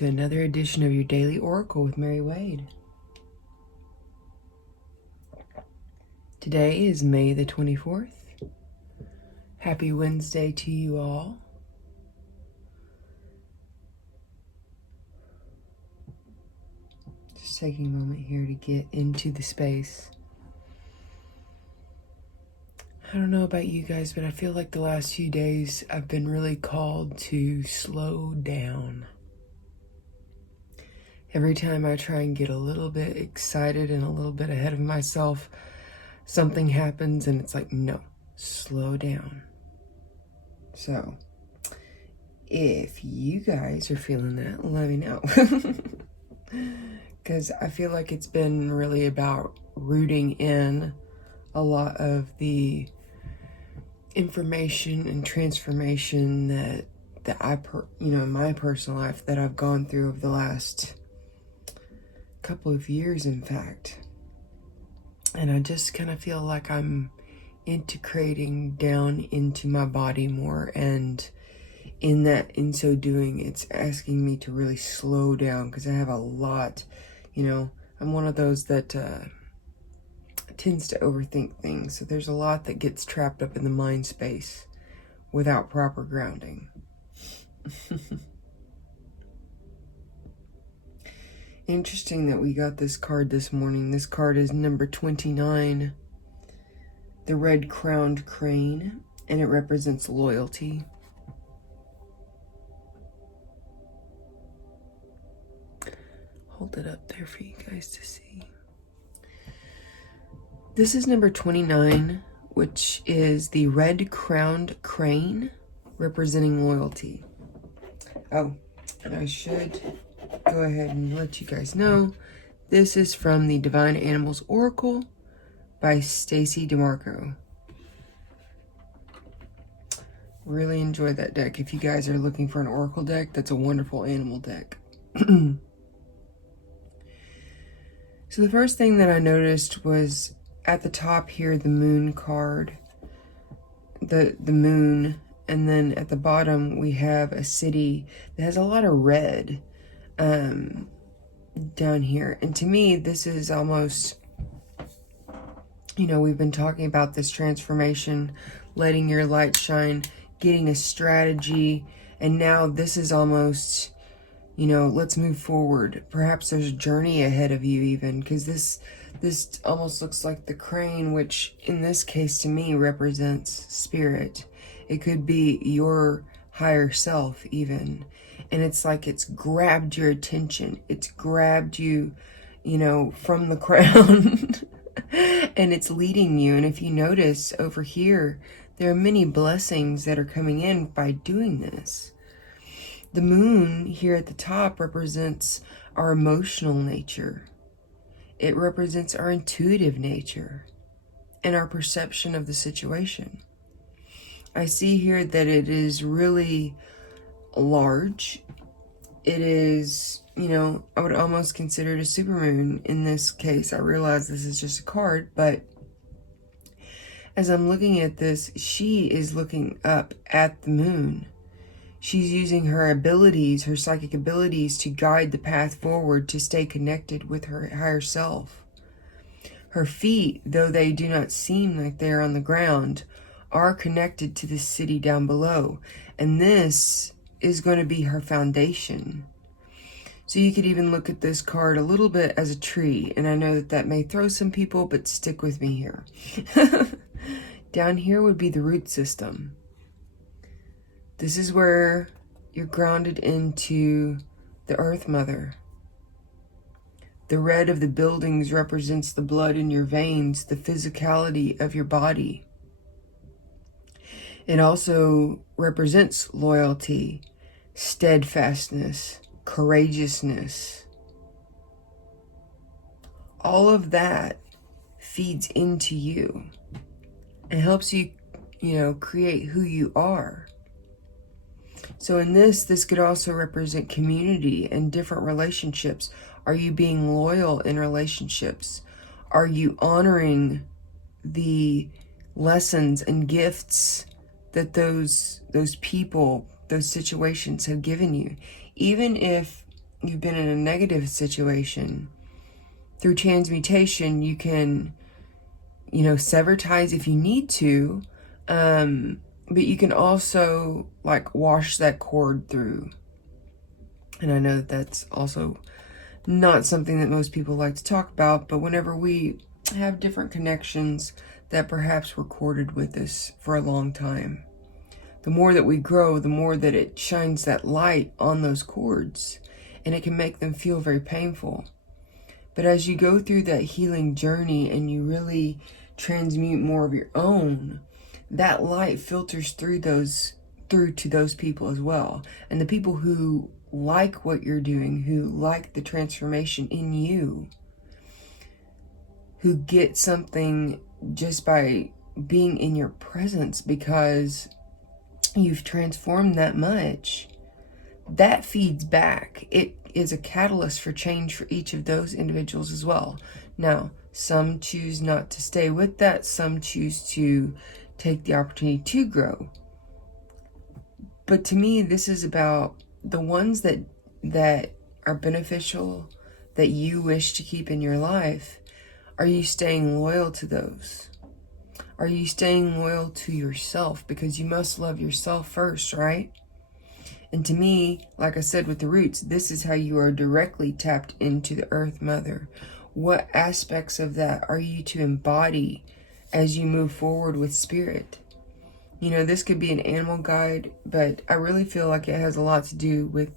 to another edition of your Daily Oracle with Mary Wade. Today is May the 24th. Happy Wednesday to you all. Just taking a moment here to get into the space. I don't know about you guys, but I feel like the last few days I've been really called to slow down. Every time I try and get a little bit excited and a little bit ahead of myself, something happens and it's like, no, slow down. So, if you guys are feeling that, let me know. Because I feel like it's been really about rooting in a lot of the information and transformation that in my personal life that I've gone through over the last couple of years, in fact. And I just kind of feel like I'm integrating down into my body more, and in so doing, it's asking me to really slow down, because I have a lot, I'm one of those that tends to overthink things. So there's a lot that gets trapped up in the mind space without proper grounding. Interesting that we got this card this morning. This card is number 29, the red crowned crane, and it represents loyalty. Hold it up there for you guys to see. This is number 29, which is the red crowned crane, representing loyalty. Oh, and I should go ahead and let you guys know, this is from the Divine Animals Oracle by Stacy DeMarco. Really enjoyed that deck. If you guys are looking for an oracle deck, that's a wonderful animal deck. So the first thing that I noticed was at the top here, the moon card, the moon, and then at the bottom we have a city that has a lot of red down here. And to me, this is almost, we've been talking about this transformation, letting your light shine, getting a strategy, and now this is almost, let's move forward. Perhaps there's a journey ahead of you even, because this almost looks like the crane, which in this case to me represents spirit. It could be your higher self even. And it's like it's grabbed your attention. It's grabbed you, from the crown. And it's leading you. And if you notice over here, there are many blessings that are coming in by doing this. The moon here at the top represents our emotional nature. It represents our intuitive nature and our perception of the situation. I see here that it is really large. It is, I would almost consider it a supermoon in this case. I realize this is just a card, but as I'm looking at this, she is looking up at the moon. She's using her abilities, her psychic abilities, to guide the path forward, to stay connected with her higher self. Her feet, though they do not seem like they are on the ground, are connected to the city down below. And this is going to be her foundation. So you could even look at this card a little bit as a tree. And I know that may throw some people, but stick with me here. Down here would be the root system. This is where you're grounded into the Earth Mother. The red of the buildings represents the blood in your veins, the physicality of your body. It also represents loyalty, steadfastness, courageousness. All of that feeds into you and helps you, create who you are. So in this could also represent community and different relationships. Are you being loyal in relationships? Are you honoring the lessons and gifts that those people, those situations have given you? Even if you've been in a negative situation. Through transmutation, you can, sever ties if you need to, but you can also like wash that cord through. And I know that that's also not something that most people like to talk about, but whenever we have different connections that perhaps were corded with us for a long time, the more that we grow, the more that it shines that light on those cords, and it can make them feel very painful. But as you go through that healing journey and you really transmute more of your own, that light filters through to those people as well. And the people who like what you're doing, who like the transformation in you, who get something just by being in your presence because you've transformed that much, that feeds back. It is a catalyst for change for each of those individuals as well. Now, some choose not to stay with that. Some choose to take the opportunity to grow. But to me, this is about the ones that are beneficial, that you wish to keep in your life. Are you staying loyal to those? Are you staying loyal to yourself? Because you must love yourself first, right? And to me, like I said with the roots, this is how you are directly tapped into the Earth Mother. What aspects of that are you to embody as you move forward with spirit? This could be an animal guide, but I really feel like it has a lot to do with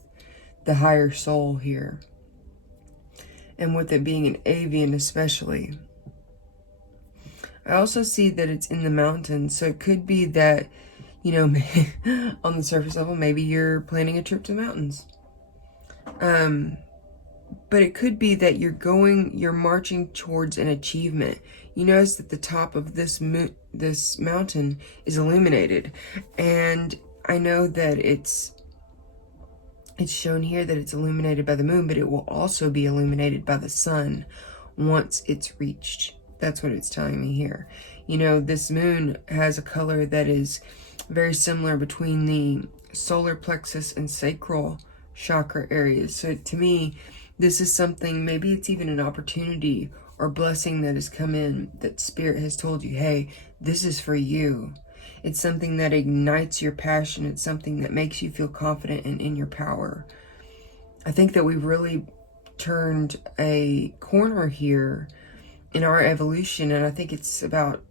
the higher soul here. And with it being an avian especially. I also see that it's in the mountains, so it could be that, on the surface level, maybe you're planning a trip to the mountains. But it could be that you're marching towards an achievement. You notice that the top of this mountain is illuminated. And I know that it's shown here that it's illuminated by the moon, but it will also be illuminated by the sun once it's reached. That's what it's telling me here. This moon has a color that is very similar between the solar plexus and sacral chakra areas. So to me, this is something, maybe it's even an opportunity or blessing that has come in, that Spirit has told you, hey, this is for you. It's something that ignites your passion. It's something that makes you feel confident and in your power. I think that we've really turned a corner here in our evolution, and I think it's about,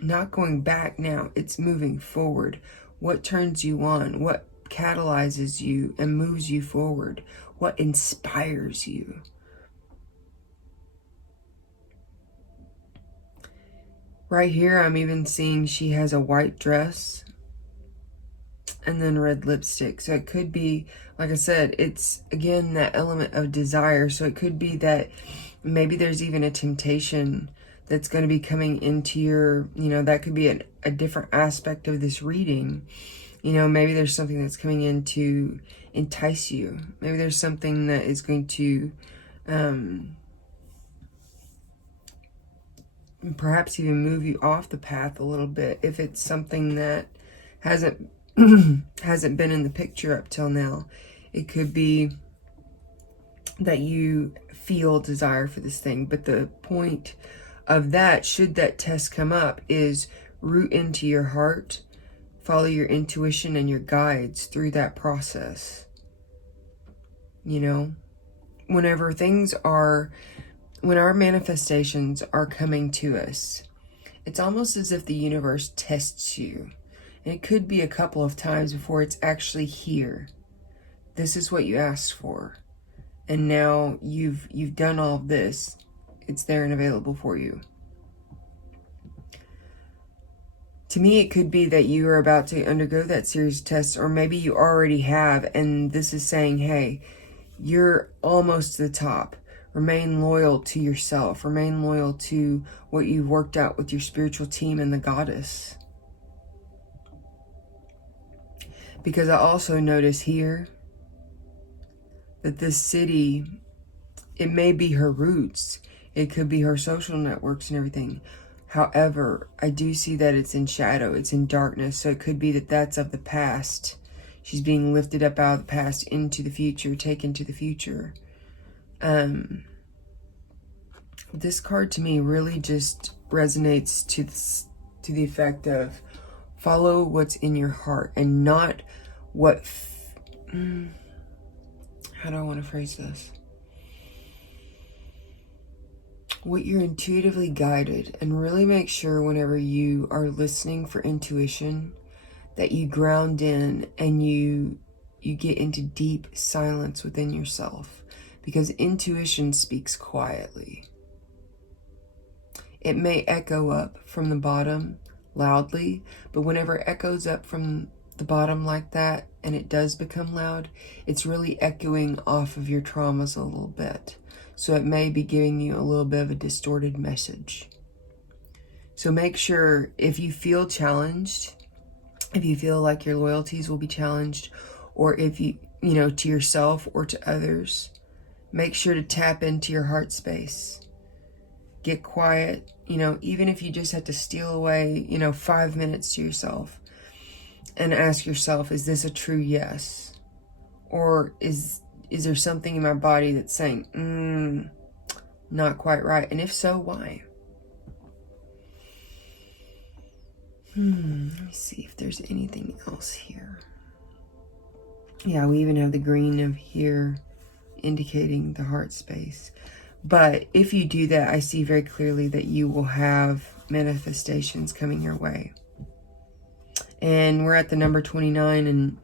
not going back now. It's moving forward. What turns you on? What catalyzes you and moves you forward? What inspires you? Right here, I'm even seeing she has a white dress and then red lipstick. So it could be, like I said, it's again that element of desire. So it could be that maybe there's even a temptation that's going to be coming into your, that could be a different aspect of this reading. Maybe there's something that's coming in to entice you. Maybe there's something that is going to perhaps even move you off the path a little bit, if it's something that hasn't been in the picture up till now. It could be that you feel desire for this thing, but the point of that, should that test come up, is root into your heart, follow your intuition and your guides through that process. Whenever when our manifestations are coming to us, it's almost as if the universe tests you. And it could be a couple of times before it's actually here. This is what you asked for. And now you've done all of this. It's there and available for you. To me, it could be that you are about to undergo that series of tests, or maybe you already have, and this is saying, hey, you're almost to the top. Remain loyal to yourself. Remain loyal to what you've worked out with your spiritual team and the goddess. Because I also notice here that this city, it may be her roots. It could be her social networks and everything. However, I do see that it's in shadow. It's in darkness. So it could be that that's of the past. She's being lifted up out of the past into the future, taken to the future. This card to me really just resonates to the effect of follow what's in your heart and not what... how do I want to phrase this? What you're intuitively guided, and really make sure whenever you are listening for intuition that you ground in and you get into deep silence within yourself, because intuition speaks quietly. It may echo up from the bottom loudly, but whenever it echoes up from the bottom like that and it does become loud, it's really echoing off of your traumas a little bit. So it may be giving you a little bit of a distorted message. So make sure, if you feel challenged, if you feel like your loyalties will be challenged, or if you know, to yourself or to others, make sure to tap into your heart space. Get quiet, even if you just have to steal away, 5 minutes to yourself and ask yourself, is this a true yes? Or is there something in my body that's saying, not quite right? And if so, why? Let me see if there's anything else here. Yeah, we even have the green of here indicating the heart space. But if you do that, I see very clearly that you will have manifestations coming your way. And we're at the number 29, and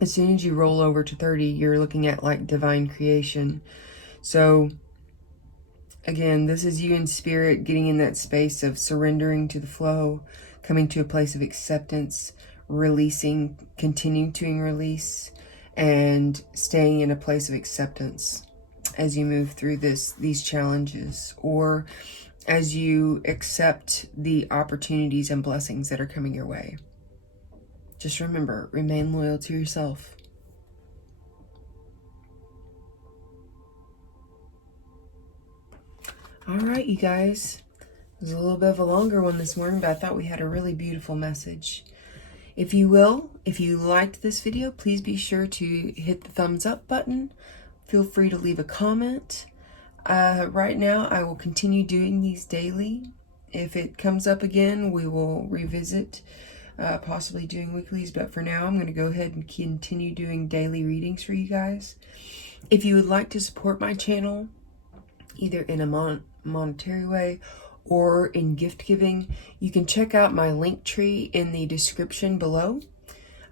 as soon as you roll over to 30, you're looking at like divine creation. So again, this is you in spirit getting in that space of surrendering to the flow, coming to a place of acceptance, releasing, continuing to release, and staying in a place of acceptance as you move through these challenges, or as you accept the opportunities and blessings that are coming your way. Just remember, remain loyal to yourself. All right, you guys. It was a little bit of a longer one this morning, but I thought we had a really beautiful message. If you liked this video, please be sure to hit the thumbs up button. Feel free to leave a comment. Right now, I will continue doing these daily. If it comes up again, we will revisit possibly doing weeklies. But for now, I'm going to go ahead and continue doing daily readings for you guys. If you would like to support my channel, either in a monetary way or in gift giving, you can check out my link tree in the description below.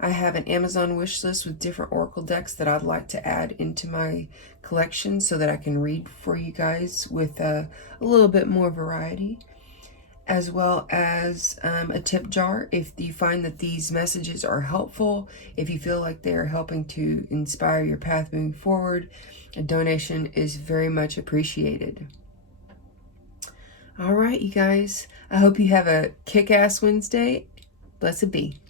I have an Amazon wish list with different oracle decks that I'd like to add into my collection so that I can read for you guys with a little bit more variety, as well as a tip jar. If you find that these messages are helpful, if you feel like they are helping to inspire your path moving forward, a donation is very much appreciated. All right, you guys. I hope you have a kick-ass Wednesday. Blessed be.